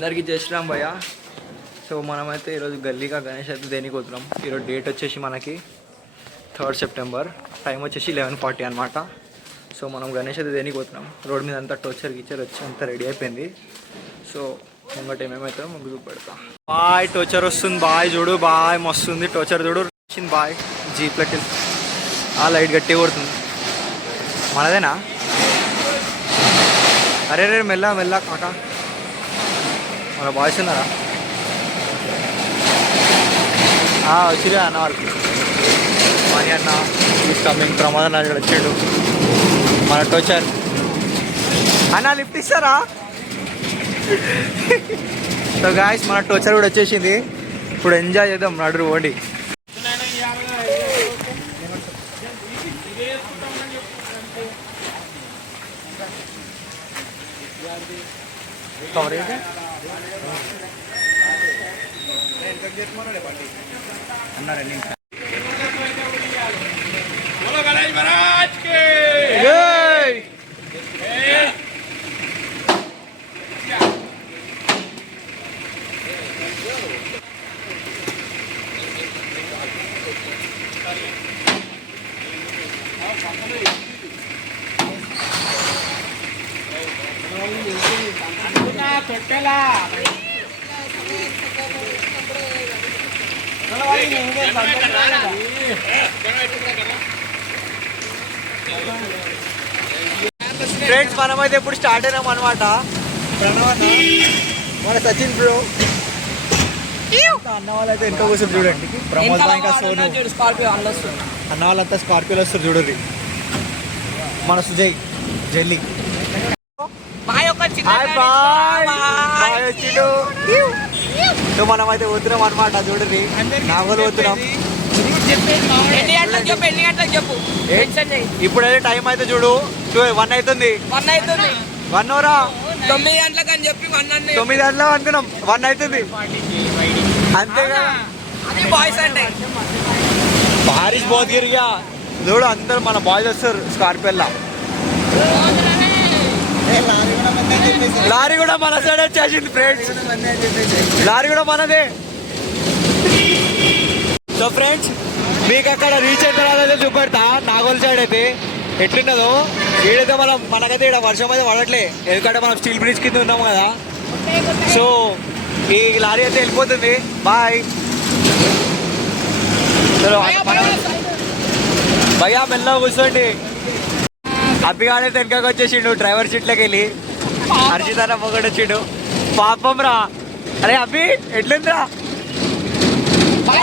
అందరికీ జై శ్రీరామ్ భయ్య. సో మనమైతే ఈరోజు గల్లీగా గణేష్ అయితే దేనికి పోతున్నాం. ఈరోజు డేట్ వచ్చేసి మనకి 3rd సెప్టెంబర్, టైం వచ్చేసి 11:40 అనమాట. సో మనం గణేష్ అయితే దేనికి పోతున్నాం. రోడ్ మీద అంతా టోచర్ గిచ్చర్ వచ్చి అంతా రెడీ అయిపోయింది. సో ముంగట ఏమేమవుతుందో ముందు చూపెడతా. బాయ్ టోచర్ వస్తుంది, బాయ్ చూడు, బాయ్ మస్తుంది టోచర్ చూడు వచ్చింది. బాయ్ జీప్లకి ఆ లైట్ గట్టి కొడుతుంది. మనదేనా? అరే రే మెల్ల మెల్ల కాకా, మన బాయ్స్ ఉన్నారా? వచ్చిరా అన్న వాళ్ళు. మనీ అన్న ఈజ్ కమింగ్, ప్రమాదం అక్కడ వచ్చాడు మన టోచర్ అన్న. లిఫ్ట్ ఇస్తారా? సో గాయస్ మన టోచర్ కూడా వచ్చేసింది. ఇప్పుడు ఎంజాయ్ చేద్దాం, నడురు ఓడి. కవరేజ్ అన్న రన్నింగ్. ఫ్రెండ్స్ మనమైతే ఎప్పుడు స్టార్ట్ అయినాం అనమాట. మన సచిన్ బ్రో అన్న వాళ్ళైతే ఎంత కూర్చొని చూడండి. ప్రమోద్ ఇంకా సోను అన్న వాళ్ళంతా స్కార్పియోలో వస్తారు చూడండి. మన సుజయ్ జల్లి సో మనం అయితే పోతున్నాం అనమాట. చూడండి నాగోలు పోతున్నాం. ఇప్పుడైతే టైం అయితే చూడు 1 అవుతుంది. 1 అవరా 9 గంటలకు అని చెప్పి 9 గంటలకు అనుకున్నాం, 1 అవుతుంది అంతేగా. బాయ్స్ అంటే బారిష్ బోత్ గిరిగా చూడు, అందరు మన బాయ్స్ వస్తారు స్కార్పియోలా. లారీ కూడా మన సైడ్ వచ్చేసింది ఫ్రెండ్స్, లారీ కూడా మనదే. సో ఫ్రెండ్స్ మీకు అక్కడ రీచ్ అయిన తర్వాత అయితే చూపెడతా నాగోల్ సైడ్ అయితే ఎట్లున్నదో. ఈడైతే మనకైతే ఇక్కడ వర్షం అయితే పడట్లే, ఎందుకంటే మనం స్టీల్ బ్రిడ్జ్ కింద ఉన్నాము కదా. సో ఈ లారీ అయితే వెళ్ళిపోతుంది. బాయ్. భయ్యా మెల్లగా కూర్చోండి. అబ్బిగాడైతే వెనకకి వచ్చేసిండు డ్రైవర్ సీట్లోకి వెళ్ళి. హర్షిత్ అన్న మొగడు వచ్చిండు పాపం రా. అరే అబ్బి ఎట్లుందిరా?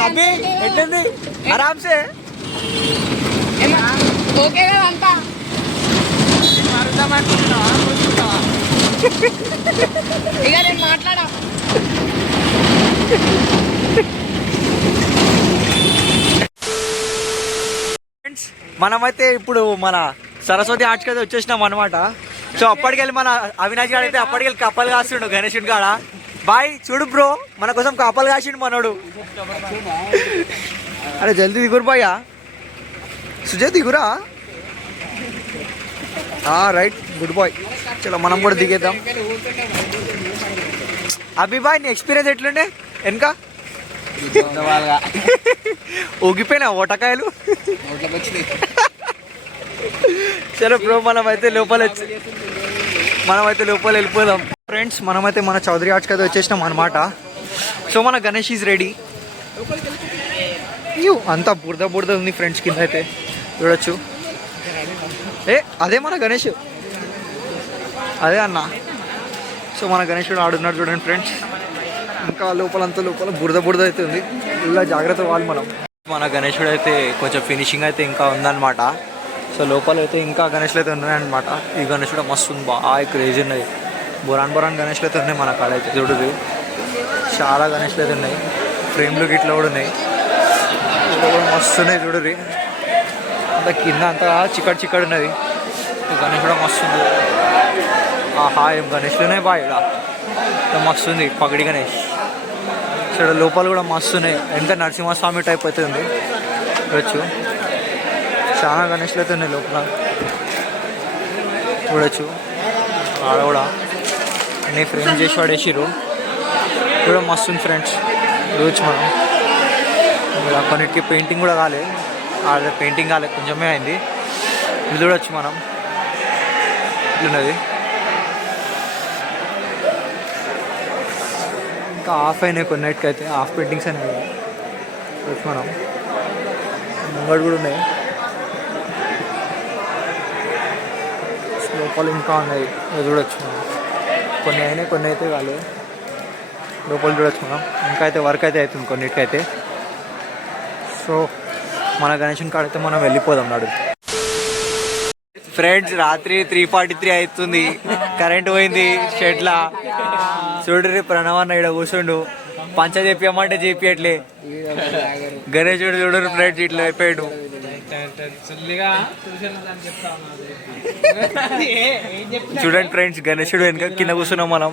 అబ్బి ఎట్లుంది? ఆరామ్సే ఓకే కదా అంతా. ఇక నేను మాట్లాడా. మనమైతే ఇప్పుడు మన సరస్వతి ఆర్ట్స్కి అయితే వచ్చేసినాం అనమాట. సో అప్పటికెళ్ళి మన అవినాష్ గారు అయితే అప్పటికెళ్ళి కప్పలు కాస్తుండు గణేషుని కాడ. బాయ్ చూడు బ్రో, మన కోసం కప్పలు కాసిండు మనోడు. అరే జల్దీ దిగురు భయ్యా, సుజయ్ దిగురా. Right, good boy. చలో మనం కూడా దిగేద్దాం. అభి బాయ్ నీ ఎక్స్పీరియన్స్ ఎట్లుండే వెనక? ఊగిపోయినా ఓటకాయలు. చలో బ్రో మనమైతే లోపల వెళ్ళిపోదాం. ఫ్రెండ్స్ మనమైతే మన చౌదరి ఆర్ట్స్కి అయితే వచ్చేసినాం అనమాట. సో మన గణేష్ ఈజ్ రెడీ. అంతా బురద ఉంది ఫ్రెండ్స్, కింద అయితే చూడొచ్చు. అదే మన గణేష్, అదే అన్న. సో మన గణేషుడు ఆడున్నాడు చూడండి ఫ్రెండ్స్. ఇంకా లోపల బురద అయితే ఉంది. ఇలా జాగ్రత్త వాళ్ళు మనం. మన గణేషుడు అయితే కొంచెం ఫినిషింగ్ అయితే ఇంకా ఉందన్నమాట. సో లోపల అయితే ఇంకా గణేష్లు అయితే ఉన్నాయన్నమాట. ఈ గణేషుడు మస్తు ఉంది, బాగా క్రేజీ ఉన్నాయి. బొరాన్ గణేష్లు అయితే ఉన్నాయి మన కాడ అయితే. చూడదు చాలా గణేష్లు అయితే ఉన్నాయి. ఫ్రేమ్లు గిట్లా కూడా ఉన్నాయి, మస్తు ఉన్నాయి. చూడరు అంత కింద అంతా చిక్కడు ఉన్నది. గణేష్ కూడా మస్తు ఉంది. ఏం గణేష్లు ఉన్నాయి బాగా ఇక్కడ మస్తు ఉంది. పగడి గణేష్ ఇక్కడ లోపల కూడా మస్తు ఉన్నాయి. ఎంత నరసింహస్వామి టైప్ అయితే ఉంది చూడొచ్చు. చాలా గణేష్లు అయితే ఉన్నాయి లోపల చూడొచ్చు. ఆడ కూడా అన్నీ ఫ్రేమ్ చేసి పడేసిరు. కూడా మస్తు ఉంది ఫ్రెండ్స్. చూడొచ్చు మనం. ఇలా కొన్నిటికి పెయింటింగ్ కూడా కాలేదు, ఆడ పెయింటింగ్ కాలేదు, కొంచెమే అయింది. ఇది చూడొచ్చు మనం ఇట్లున్నది. ఇంకా హాఫ్ అయినాయి కొన్నిటికి, అయితే హాఫ్ పెయింటింగ్స్ అయినాయి చూడొచ్చు మనం. ముంగడు కూడా ఉన్నాయి, లోపల ఇంకా ఉన్నాయి. ఇది చూడొచ్చు మనం. కొన్ని అయినాయి, కొన్ని అయితే కాలేదు. లోపల చూడొచ్చు మనం. ఇంకా అయితే వర్క్ అయితే అవుతుంది కొన్నిటికైతే. సో మన గణేషన్ కాడైతే మనం వెళ్ళిపోదాం నాడు. ఫ్రెండ్స్ రాత్రి 3:43 అవుతుంది, కరెంట్ పోయింది షెడ్లా. చూడరి ప్రణవన్న ఇక్కడ కూర్చుండు, పంచ చెప్పమంటే చెప్పియట్లే. గణేశుడు చూడరు ఫ్రెండ్స్ ఇట్లా అయిపోయాడు. చూడండి ఫ్రెండ్స్, గణేశుడు వెనుక కింద కూర్చున్నాం మనం.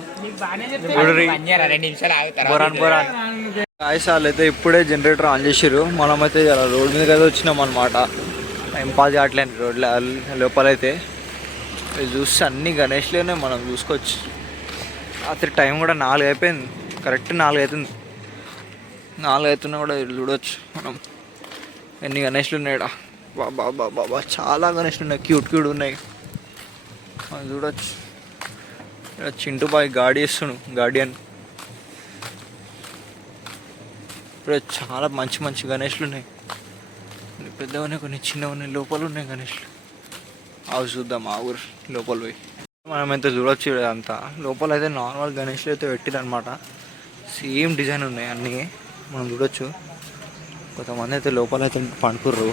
చూడరి బొరాన్ బొరాన్ ఆయుషాలు అయితే ఇప్పుడే జనరేటర్ ఆన్ చేసారు. మనమైతే రోడ్ మీద కదా వచ్చినాం అనమాట. టైం పాస్ కావట్లేదు రోడ్ల లోపలైతే. ఇది చూస్తే అన్ని గణేష్లోనే మనం చూసుకోవచ్చు. రాత్రి టైం కూడా 4 అయిపోయింది, కరెక్ట్ 4 అవుతుంది. 4 అవుతున్నా కూడా చూడవచ్చు మనం ఎన్ని గణేష్లు ఉన్నాయి. బాబా బాబా బాబా చాలా గణేష్లు ఉన్నాయి, క్యూట్ క్యూట్ ఉన్నాయి. అది చూడవచ్చు. చింటూ బాయ్ గాడి వేస్తున్నాడు, గార్డియన్. ఇప్పుడు చాలా మంచి మంచి గణేష్లు ఉన్నాయి, కొన్ని పెద్దవన్నీ కొన్ని చిన్నవన్నీ. లోపల ఉన్నాయి గణేష్లు. అవి చూద్దాం ఆ ఊరు లోపల పోయి. మనం ఎంత చూడొచ్చు అంతా. లోపల అయితే నార్మల్ గణేష్లు అయితే పెట్టిరనమాట, సేమ్ డిజైన్ ఉన్నాయి అన్నీ మనం చూడొచ్చు. కొంతమంది అయితే లోపల అయితే పండుకుర్రు,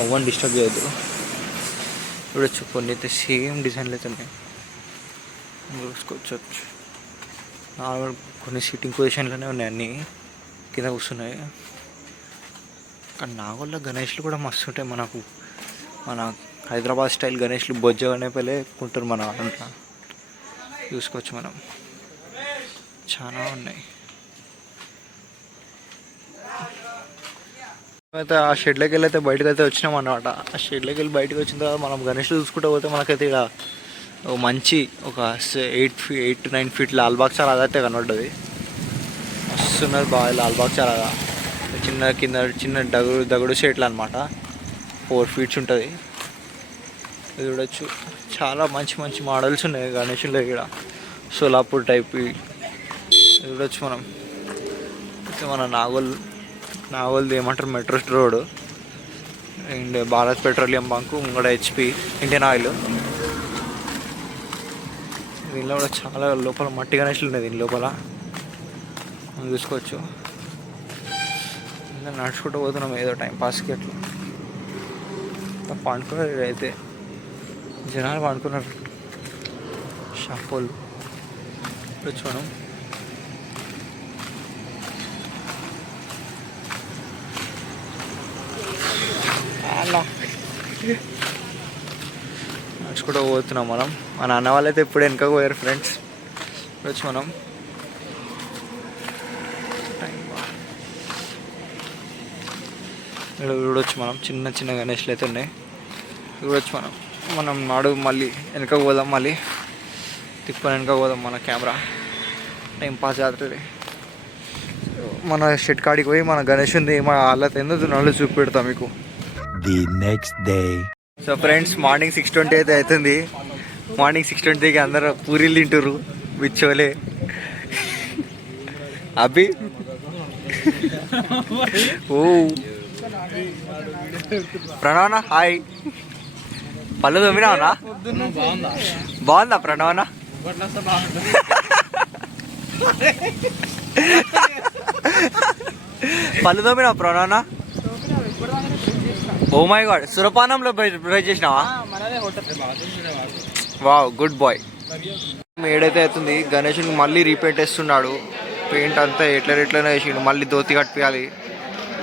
అవ్వని డిస్టర్బ్ చేయొద్దు. చూడొచ్చు కొన్ని అయితే సేమ్ డిజైన్లు అయితే ఉన్నాయి, చూసుకోవచ్చు. నార్మల్ కొన్ని సిట్టింగ్ పొజిషన్లోనే ఉన్నాయి, అన్నీ కింద కూర్చున్నాయి. కానీ నాగోళ్ళ గణేష్లు కూడా మస్తు ఉంటాయి మనకు. మన హైదరాబాద్ స్టైల్ గణేష్లు బొజ్జ అనే పల్లె కొంటారు మన అంతా. చూసుకోవచ్చు మనం, చాలా ఉన్నాయి. అయితే ఆ షెడ్లోకి వెళ్ళి అయితే బయటకు అయితే వచ్చినాం అన్నమాట. ఆ షెడ్లోకి వెళ్ళి బయటకు వచ్చిన తర్వాత మనం గణేష్లు చూసుకుంటూ పోతే మనకైతే ఇక్కడ మంచి ఒక 8 to 9 feet లాల్బాగ్ చాలా అదైతే కనబడ్డది. వస్తున్నది బాగా లాల్బాగ్ చాలా చిన్న కింద చిన్న దగుడు షేట్లు అనమాట. 4 feet ఉంటుంది. ఇది చూడొచ్చు, చాలా మంచి మంచి మోడల్స్ ఉన్నాయి గణేషులు ఇక్కడ. సోలాపూర్ టైప్ చూడొచ్చు మనం. అయితే మన నాగోల్ది ఏమంటారు metro road and Bharat Petroleum bunk ముంగడ HP ఇండియన్ ఆయిల్. దీనిలో కూడా చాలా లోపల మట్టి గణేషులు ఉన్నాయి. దీని లోపల మనం చూసుకోవచ్చు. ఇంకా నడుచుకుంటూ పోతున్నాం ఏదో టైం పాస్కి. అట్లా పండుకున్నారు అయితే జనాలు, పండుకున్నారు షాపోళ్ళు. చూడం నడుచుకుంటూ పోతున్నాం మనం. మా నాన్న వాళ్ళు అయితే ఇప్పుడు వెనక పోయారు ఫ్రెండ్స్. వచ్చి మనం ఇక్కడ చూడవచ్చు మనం. చిన్న చిన్న గణేష్లు అయితే ఉన్నాయి, చూడవచ్చు మనం నాడు మళ్ళీ వెనక పోదాం, మళ్ళీ తిప్పుకొని వెనక పోదాం. మన కెమెరా టైం పాస్ అవుతుంది. మన షెడ్ కాడికి పోయి మన గణేష్ ఉంది మా వాళ్ళతో ఎందుకు నాళ్ళు చూపెడతాం మీకు. The next day. So friends morning 6:20 అయితే అవుతుంది. మార్నింగ్ 6:20కి అందరూ పూరీలు తింటుర్రు బిచ్చోలే. అభి ఓ ప్రణవనా హాయ్. పళ్ళు తోమినావనా? బాగుందా ప్రణవనా? పళ్ళు తోమినావా ప్రణవనా? ఓ మై గాడ్, సురపానంలో ట్రై చేసినావా? Wow, good boy. ఏడైతే అవుతుంది, గణేషుని మళ్ళీ రీపెయింట్ వేస్తున్నాడు. పెయింట్ అంతా ఎట్లనే వేసిండు, మళ్ళీ ధోతి కట్టియాలి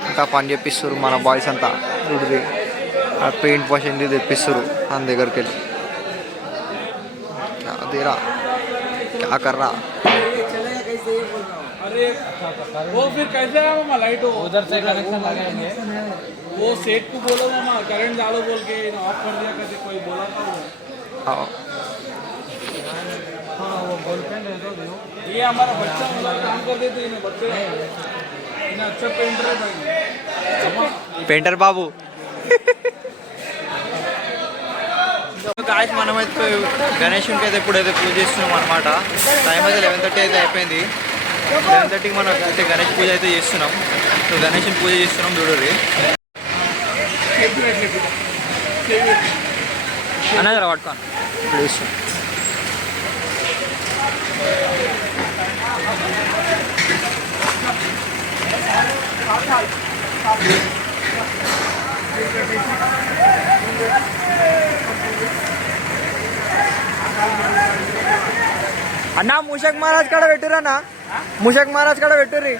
అంతా పని చెప్పిస్తారు మన బాయ్స్ అంతా. చూడుది ఆ పెయింట్ పర్సెంట్ తెప్పిస్తారు మన దగ్గరికి వెళ్ళి. అదేరా క్యా కర్రా. वो फिर कैसे है मामा लाइट उधर से कनेक्शन लगाएंगे. वो सेट को बोलो मामा करंट डालो बोल के ऑफ कर दिया, कैसे कोई बोला था वो. हाँ हाँ वो ये हमारा बच्चा मतलब काम कर देते हैं बच्चे इन्हें अच्छा पेंटर है भाई పెయింటర్ బాబు. గాయస్ మనమైతే గణేషునికి అయితే ఇప్పుడైతే పూజ చేస్తున్నాం అనమాట. టైం అయితే 11:30 అయితే అయిపోయింది. 11:30కి మనం అయితే గణేష్ పూజ అయితే చేస్తున్నాం. సో గణేషుని పూజ చేస్తున్నాం చూడండి. అన్నది రా పట్టుకోండి ఇప్పుడు చేస్తున్నాం. అన్న మూషక్ మహారాజ్ కాడ పెట్టుర్రు అన్న, మూషక్ మహారాజ్ కాడ పెట్టుర్రి.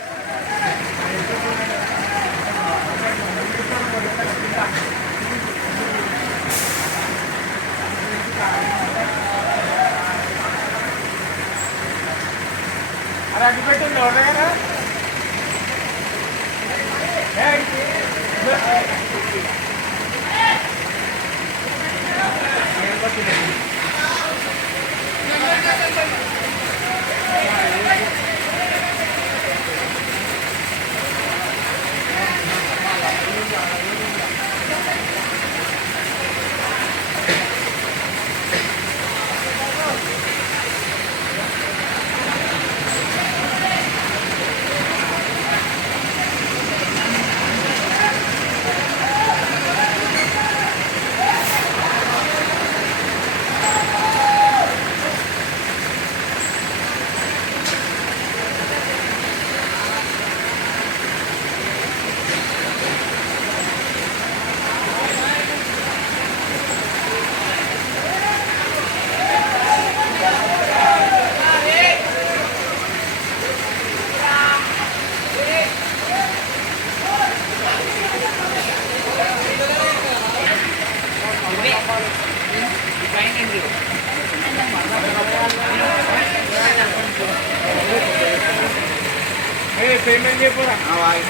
पेमेंट ये पूरा हाँ भाई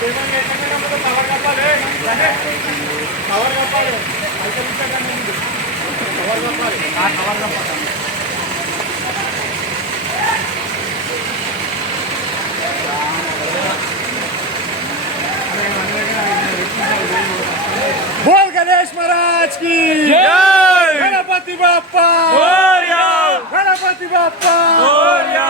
पेमेंट लेकर ना मतलब कवर का पाले कवर का पाले ऐसा कुछ करना नहीं कवर का पाले हाँ कवर का पाले बोल गणेश महाराज की जय गणपति बाप्पा मोरया गणपति बाप्पा मोरया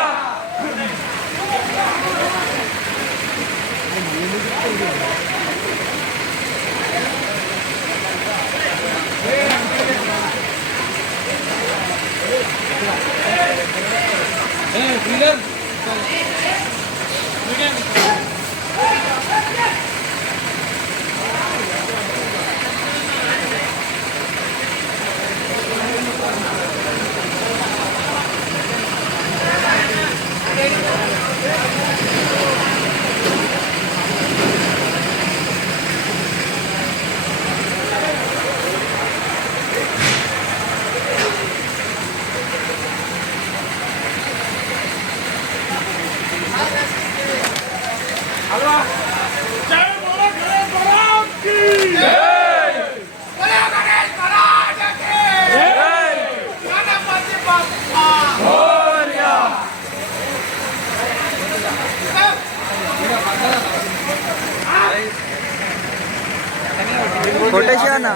కొట్టేసి అన్న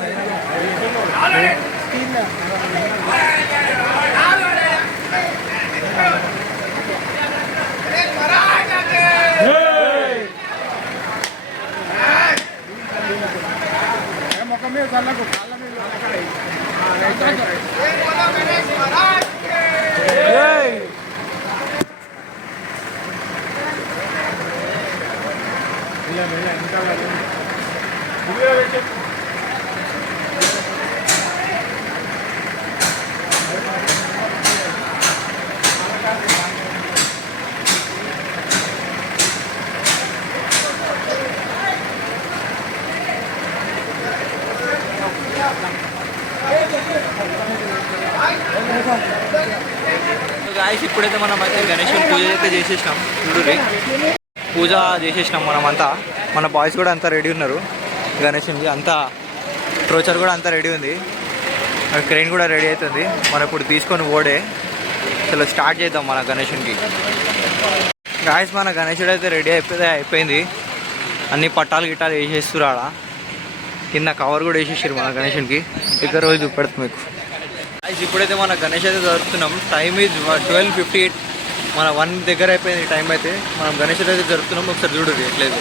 గాయస్ ఇప్పుడైతే మనం అయితే గణేశుని పూజ అయితే చేసేసినాం చూడండి. పూజ చేసేసినాం మనమంతా, మన బాయ్స్ కూడా అంతా రెడీ ఉన్నారు. గణేశునికి అంతా ట్రోచర్ కూడా అంతా రెడీ ఉంది, క్రెయిన్ కూడా రెడీ అవుతుంది. మనం ఇప్పుడు తీసుకొని ఓడే. సో చలో స్టార్ట్ చేద్దాం మన గణేషునికి. గాయస్ మన గణేశుడు అయితే రెడీ అయిపోయింది. అన్ని పట్టాలు గిట్టాలు వేసేస్తున్నారు ఆడ. కింద కవర్ కూడా వేసేసారు మన గణేషునికి. దగ్గర రోజు చూపెడుతుంది మీకు. ఇప్పుడైతే మన గణేష్ అయితే జరుపుతున్నాం. Time is 12:58. మన 1 దగ్గర అయిపోయింది టైం అయితే. మనం గణేషుడు అయితే జరుపుతున్నాం. ఒకసారి చూడు ఎట్లేదు.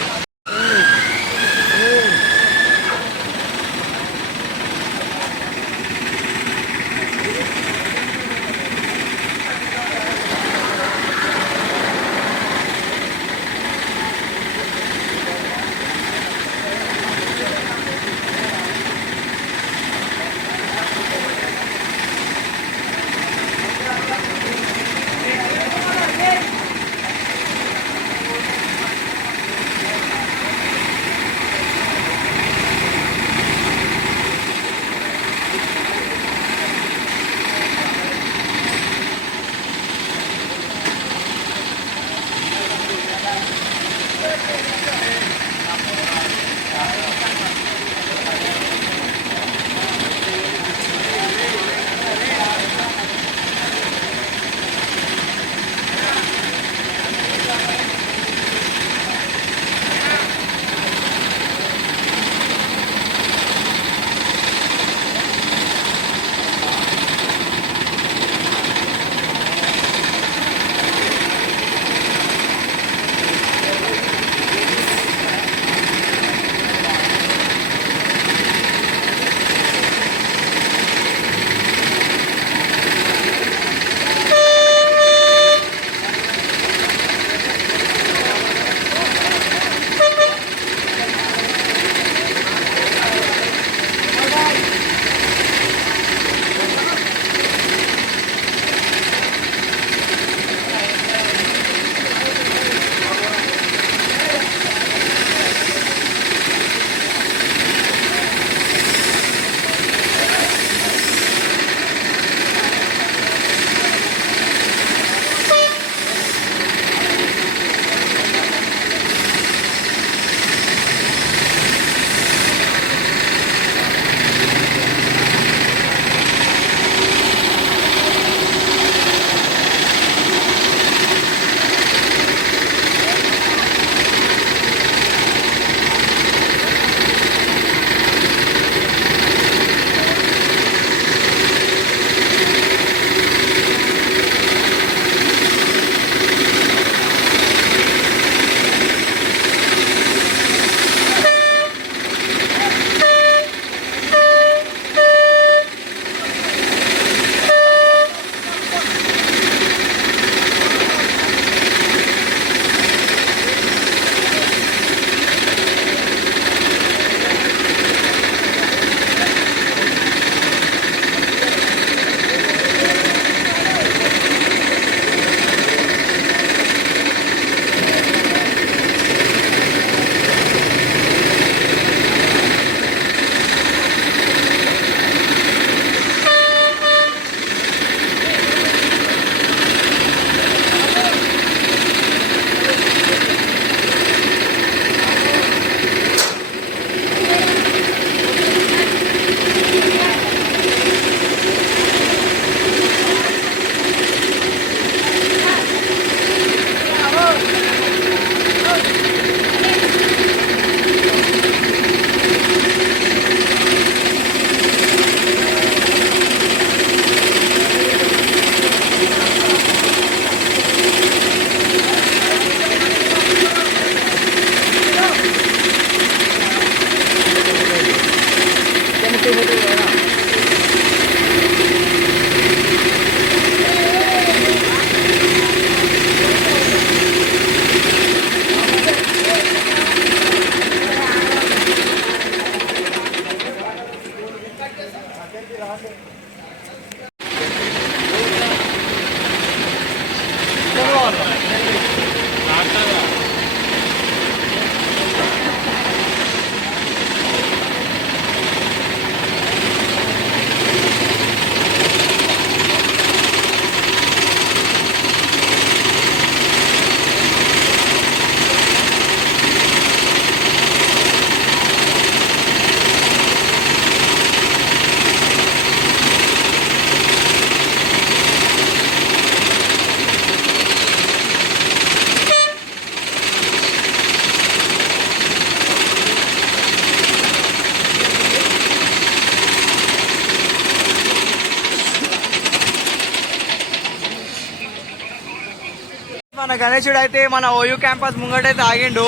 గణేశుడు అయితే మన ఓయూ క్యాంపస్ ముంగటైతే ఆగిండు.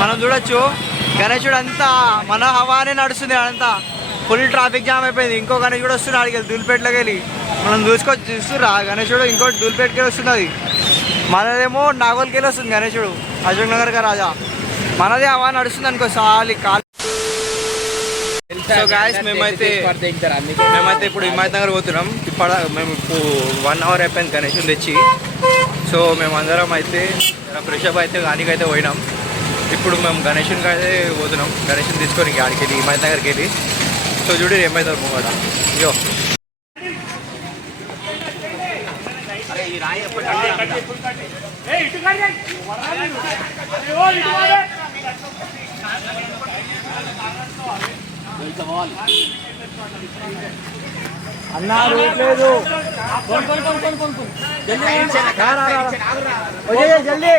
మనం చూడొచ్చు గణేశుడు అంతా మన హవానే నడుస్తుంది. అదంతా ఫుల్ ట్రాఫిక్ జామ్ అయిపోయింది. ఇంకో గణేశుడు వస్తున్నాడు అడిగి ధూల్పేటలోకి వెళ్ళి. మనం చూస్తురా గణేశుడు ఇంకోటి ధూల్పేటకి వస్తున్నది. మనదేమో నాగోల్కి వెళ్ళి వస్తుంది గణేశుడు అశోక్ నగర్ గా రాజా. మనదే హవా నడుస్తుంది అనుకో సాలి కాల్. సో గాయస్ మేమైతే ఇప్పుడు హిమాయత్ నగర్ పోతున్నాం. మేము ఇప్పుడు 1 అవర్ అయిపోయింది గణేశుని తెచ్చి. సో మేమందరం అయితే ఫ్రెషప్ అయితే గానికైతే పోయినాం. ఇప్పుడు మేము గణేశునికి అయితే పోతున్నాం. గణేశుని తీసుకొని ఆడికి వెళ్ళి హిమాయత్ నగర్కి వెళ్ళి. సో చూడు ఏమైతే కూడా అయ్యో అన్నారు లేదు జల్దీ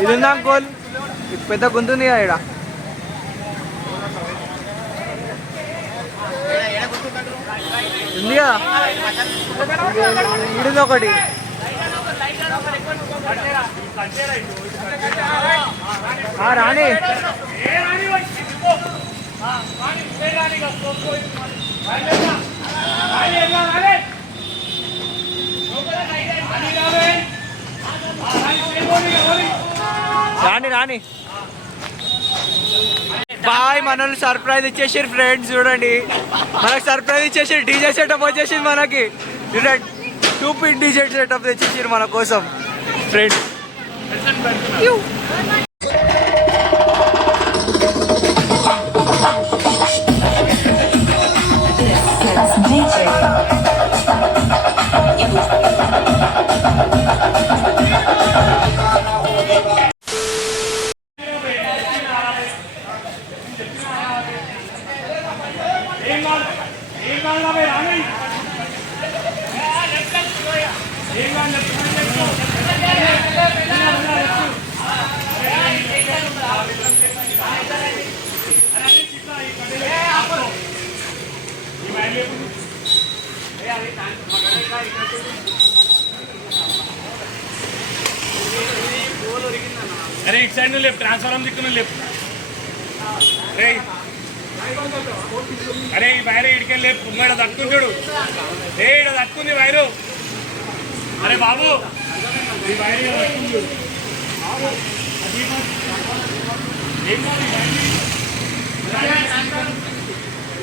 ఇది ఉందా అంకోల్ పెద్ద గుంతుంది ఇక్కడ. ఉంది కదా ఇడింది ఒకటి. రాణి రాణి రాణి బాయ్. మనల్ని సర్ప్రైజ్ ఇచ్చేసారు ఫ్రెండ్స్. చూడండి మనకు సర్ప్రైజ్ ఇచ్చేసారు. డీజే సెటప్ వచ్చేసింది మనకి. టూపిడ్ డీజే సెటప్ తెచ్చేసారు మన కోసం ఫ్రెండ్స్. अरे इट साइड लेफ्ट ट्रांसफार्मर दिक्कुन लेफ्ट अरे अरे ఈ వైర్ ఇడికే లేపు ఉమ్మడ దట్టుకుని చూడు ఏడ దట్టుకుంది వైరు అరే బాబు ఈ వైర్ దట్టుకుని చూడు బాబు అది ఏం కాదు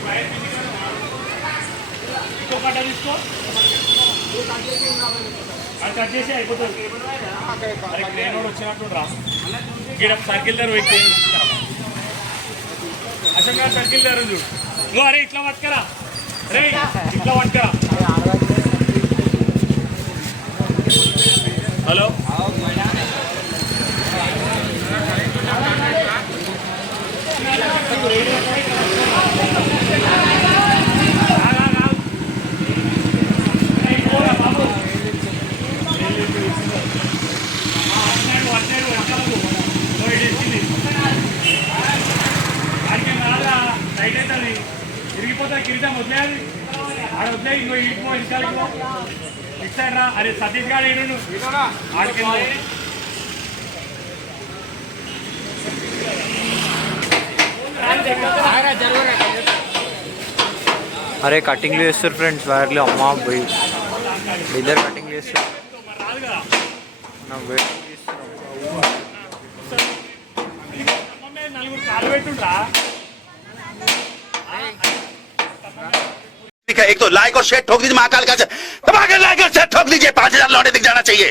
వైర్ ఇంకో కట్ట తీసుకో అది కట్ చేసి అయిపోతుంది అరే క్రేన్ వాడు వచ్చినట్టు రా ఇక్కడ సర్కిల్ దగ్గర పెట్టి అశోక్ గారు సర్కిల్ దగ్గర చూడు నువ్వు అరే ఇట్లా పట్టుకరా అరే ఇట్లా పట్టుకరా హలో ఇరిగిపోతే కిరీటం వదిలేదు ఆడ వదిలే ఇంకో ఇటుకో ఇటుకో ఇటు సైడ్ రా అరే సతీష్ గారు ఏడు ఆడికి అరే కటింగ్లు చేస్తారు ఫ్రెండ్స్ వైర్లు. అమ్మా పోయి ఇద్దరు కటింగ్ చేస్తారు. నలుగురు కాలు పెట్టుంటా एक तो लाइक और शेयर ठोक दीजिए महाकाल का दबा के लाइक और शेयर ठोक दीजिए 5000 लौटे दिख जाना चाहिए।